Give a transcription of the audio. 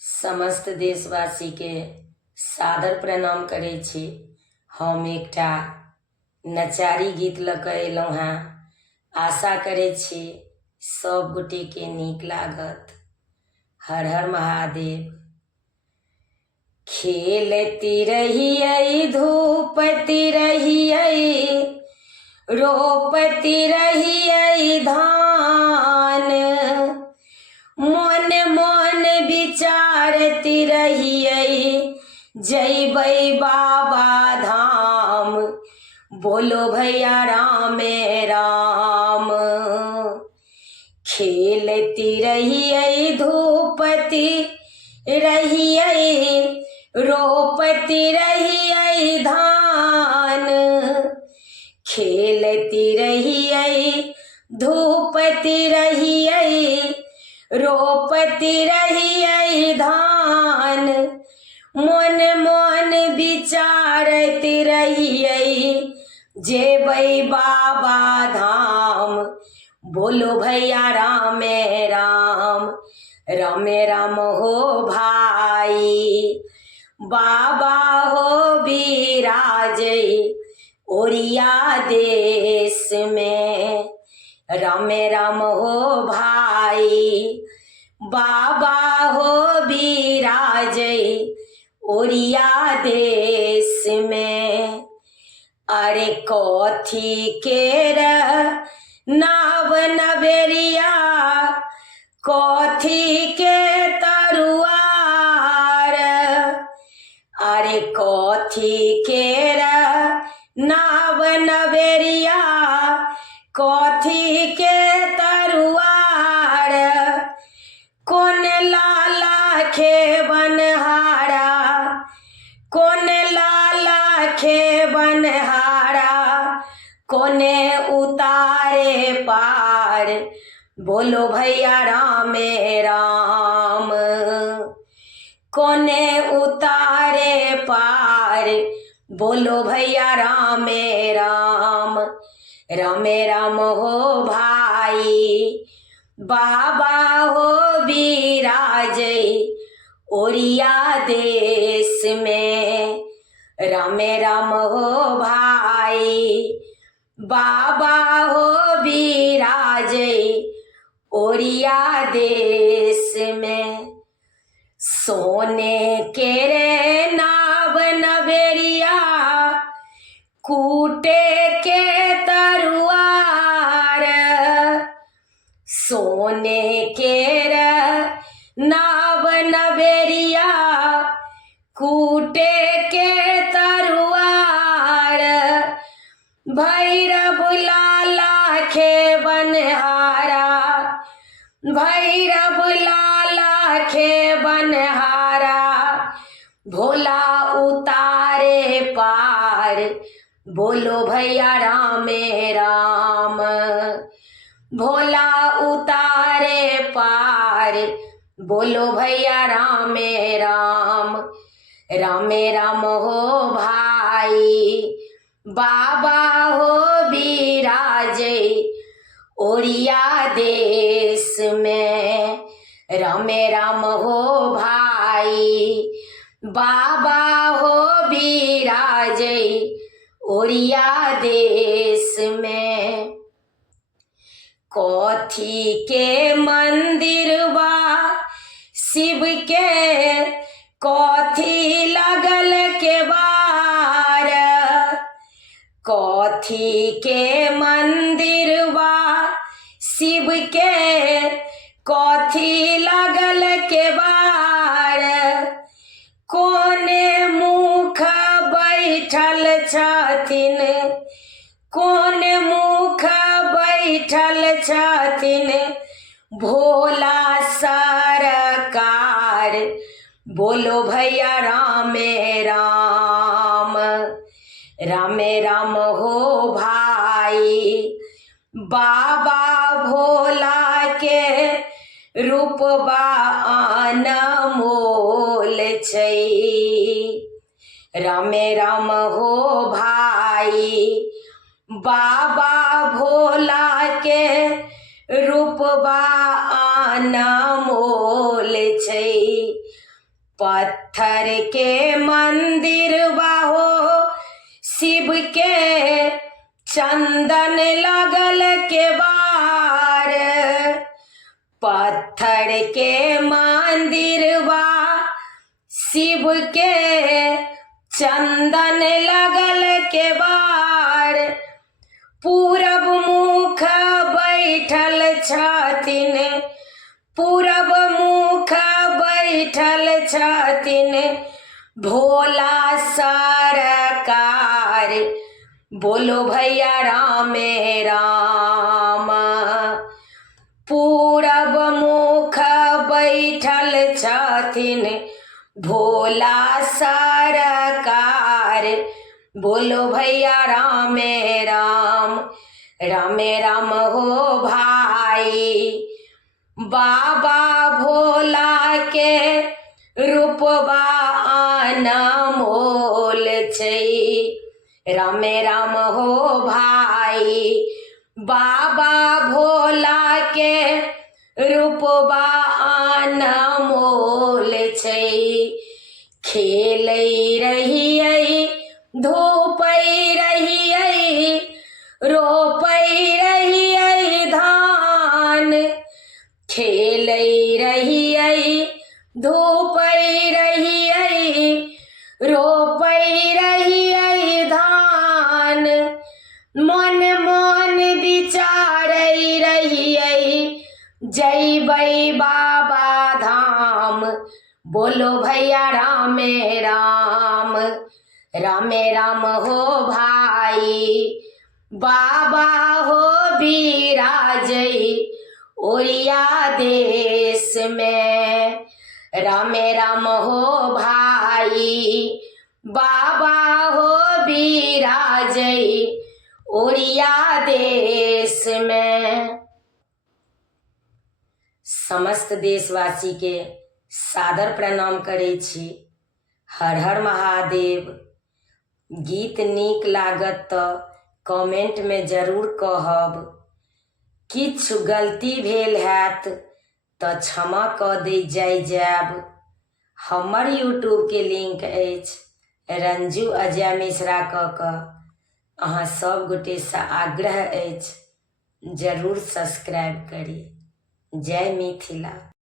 समस्त देशवासी के सादर प्रणाम करे छी। हम एकटा नचारी गीत लऽ कऽ अयलहुँ हेँ। आशा करे छी सब गोटे के नीक लागत। हर हर महादेव। खेलती रहियै धूपती रहियै रोपती रहियै धान, मन मन विचारती रहियै जैबै बाबा धाम। बोलो भैया राम राम। खेलती रहियै धूपती रहियै रोपती रहियै धान, खेलती रहियै धूपती रहियै रोपती रहियै धान, मन मन विचारती रहियै जेबै बाबा धाम। बोलो भैया राम राम। राम राम हो भाई, बाबा हो विराजै ओरिया देश में। राम राम हो भाई, बाबा हो विराजै ओरिया देश में। अरे कथी केर नाव नवेरिया, कथी के तरुआर। अरे कथी केर नाव नवेरिया, कथी के तरुआर। कोन लाला खे बनहारा, कोन लाला खे बनहारा, कोने उतारे पार। बोलो भैया राम राम। कोने उतारे पार, बोलो भैया राम राम। राम राम हो भाई, बाबा हो विराजै ओरिया देश में। राम राम हो भाई, बाबा हो विराजै ओरिया देश में। सोने के रे नाव नवेरिया, कूटे के तरुआर। सोने के रे नाव नवेरिया, कूटे के तरुआर। भैरव लाला खे बनहारा, भैरव लाला खे बनहारा, भोला उतारे पार। बोलो भैया राम राम। भोला उतारे पार, बोलो भैया राम राम। राम राम हो भाई, बाबा हो विराजै ओरिया देश में। राम राम हो भाई, बाबा हो विराजै ओरिया देश में। कथी के मंदिर बा शिव के, कथी लगल के बार। कथी के मंदिर बा शिव के, कथी लगल के बार। कोने मुख बैठल छथिन, कोने मुख बैठल छथिन भोला सरकार। बोलो भैया राम राम। राम राम हो भाई, बाबा भोला के रूपबा अनमोल छै। राम राम हो भाई, बाबा भोला के रूपबा अनमोल छै। पत्थर के मंदिर बाहो शिव के चंदन लगल के बार। पत्थर के मंदिर बा शिव के चंदन लगल के बार। पूरब मुख बैठल छथिन, पूरब मुख बैठल छथिन भोला सरकार। बोलो भैया राम राम। पूरब मुख बैठल छथिन भोला सरकार। बोलो भैया राम राम। राम राम हो भाई, बाबा भोला के रूपबा अनमोल छै। राम राम हो भाई, बाबा भोला के रूपबा अनमोल छै। खेलै रहियै धूपै रहियै रोपै रहियै धान। खेलै रहियै धूपै रहियै रोपै रहियै धान। मन मन विचारै रहियै जैबै बाबा धाम। बोलो भैया राम राम। राम राम हो भाई, बाबा हो बिराजै ओरिया देश में। राम राम हो भाई, बाबा हो बिराजै ओरिया देश में। समस्त देशवासी के सादर प्रणाम करै छी। हर हर महादेव। गीत नीक लागत तऽ कमेंट में जरूर कहब। किछु गलती भेल हैत तऽ क्षमा कऽ दै जायब। हमर यूट्यूब के लिंक अछि रंजू अजय मिश्रा कऽ कऽ। अहाँ सब गोटे से आग्रह अछि जरूर सब्सक्राइब करी। जय मिथिला।